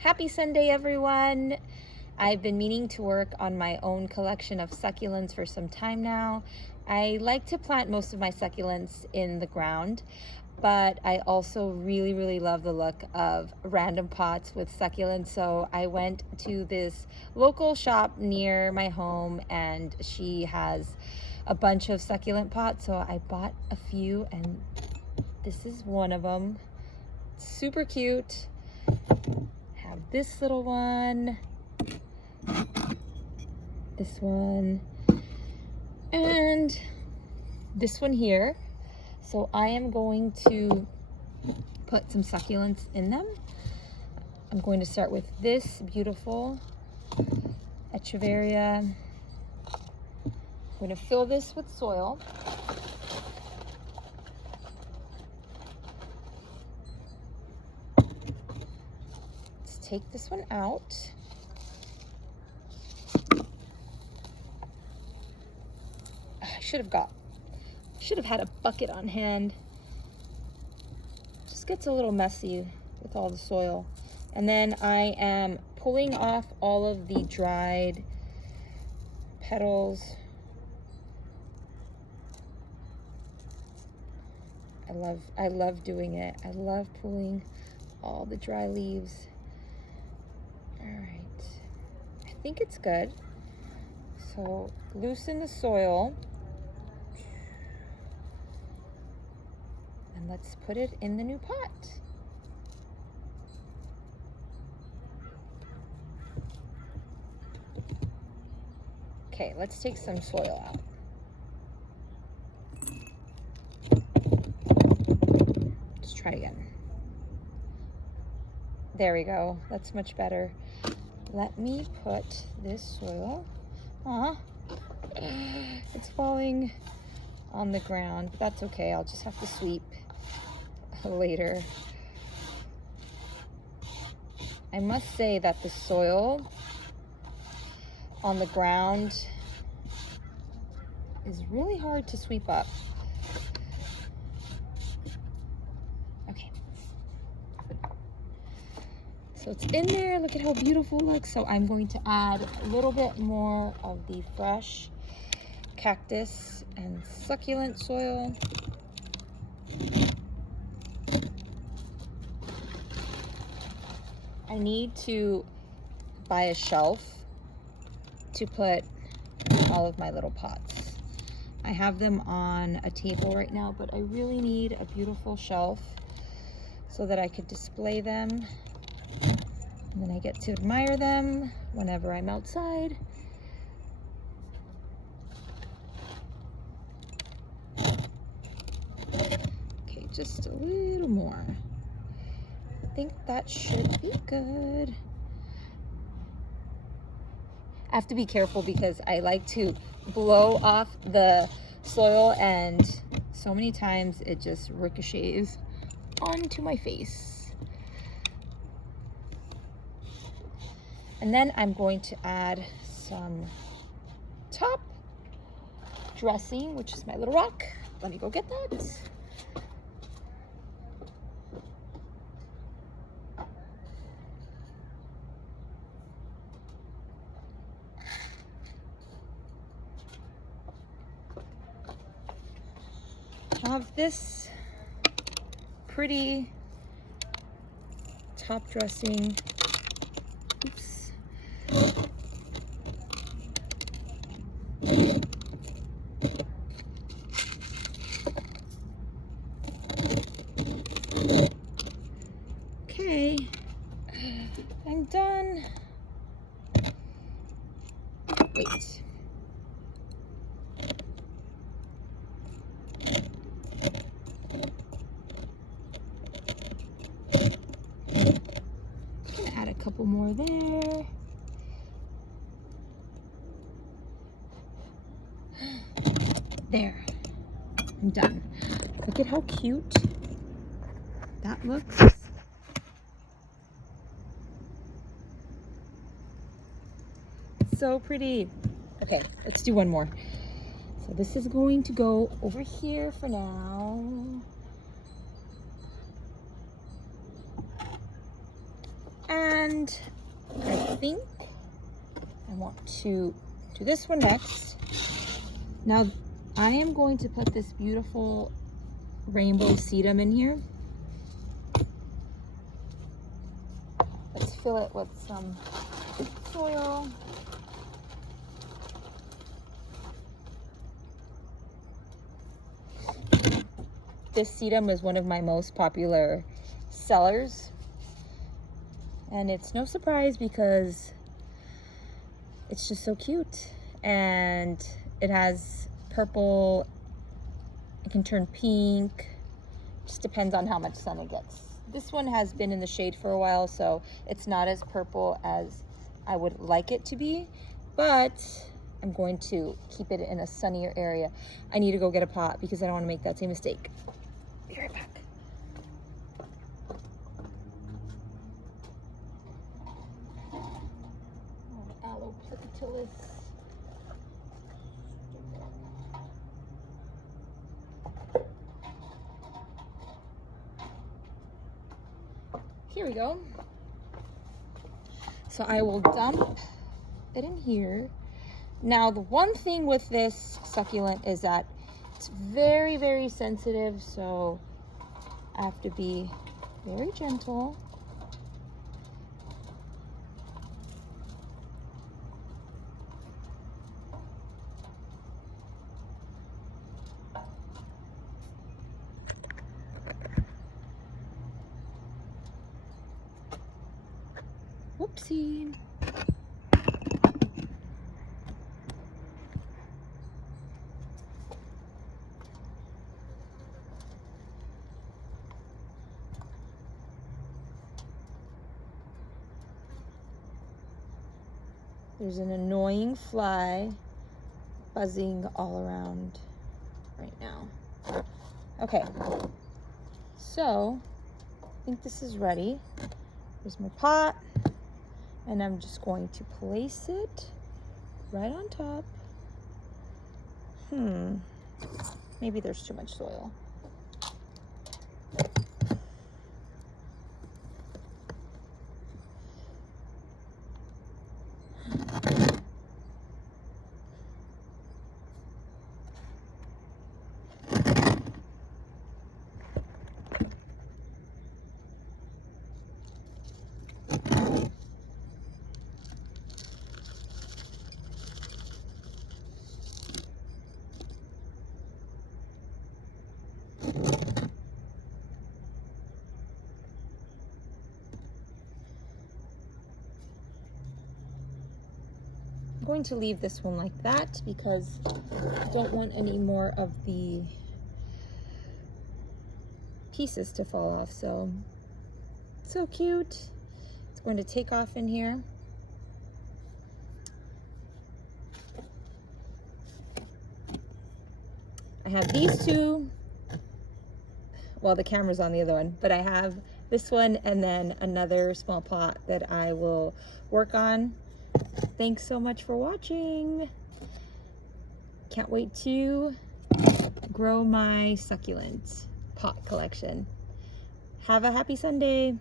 Happy Sunday, everyone. I've been meaning to work on my own collection of succulents for some time now. I like to plant most of my succulents in the ground, but I also really love the look of random pots with succulents. So I went to this local shop near my home and she has a bunch of succulent pots. So I bought a few and this is one of them. Super cute. Have this little one, this one, and this one here. So I am going to put some succulents in them. I'm going to start with this beautiful Echeveria. I'm going to fill this with soil. Take this one out. I should have had a bucket on hand. Just gets a little messy with all the soil. And then I am pulling off all of the dried petals. I love doing it. I love pulling all the dry leaves. All right, I think it's good. So loosen the soil and let's put it in the new pot. Okay, let's take some soil out. Let's try again. There we go, that's much better. Let me put this soil, it's falling on the ground, but that's okay. I'll just have to sweep later. I must say that the soil on the ground is really hard to sweep up. So it's in there, look at how beautiful it looks. So I'm going to add a little bit more of the fresh cactus and succulent soil. I need to buy a shelf to put all of my little pots. I have them on a table right now, but I really need a beautiful shelf so that I could display them. And then I get to admire them whenever I'm outside. Okay, just a little more. I think that should be good. I have to be careful because I like to blow off the soil and so many times it just ricochets onto my face. And then I'm going to add some top dressing, which is my little rock. Let me go get that. I have this pretty top dressing. Oops. Okay, I'm done. Wait. I'm gonna add a couple more there. There, I'm done. Look at how cute that looks. So pretty. Okay, let's do one more. So this is going to go over here for now. And And I think I want to do this one next. Now I am going to put this beautiful rainbow sedum in here. Let's fill it with some soil. This sedum is one of my most popular sellers, and it's no surprise because it's just so cute, and it has purple, it can turn pink, just depends on how much sun it gets. This one has been in the shade for a while, so it's not as purple as I would like it to be, but I'm going to keep it in a sunnier area. I need to go get a pot because I don't want to make that same mistake. Be right back. Aloe platypus. Here we go. So I will dump it in here. Now the one thing with this succulent is that it's very, very sensitive, so I have to be very gentle. Whoopsie. There's an annoying fly buzzing all around right now. Okay, so I think this is ready. Here's my pot, and I'm just going to place it right on top. Maybe there's too much soil. I'm going to leave this one like that because I don't want any more of the pieces to fall off. So cute. It's going to take off in here. I have these two. Well, the camera's on the other one, but I have this one and then another small pot that I will work on. Thanks so much for watching. Can't wait to grow my succulent pot collection. Have a happy Sunday.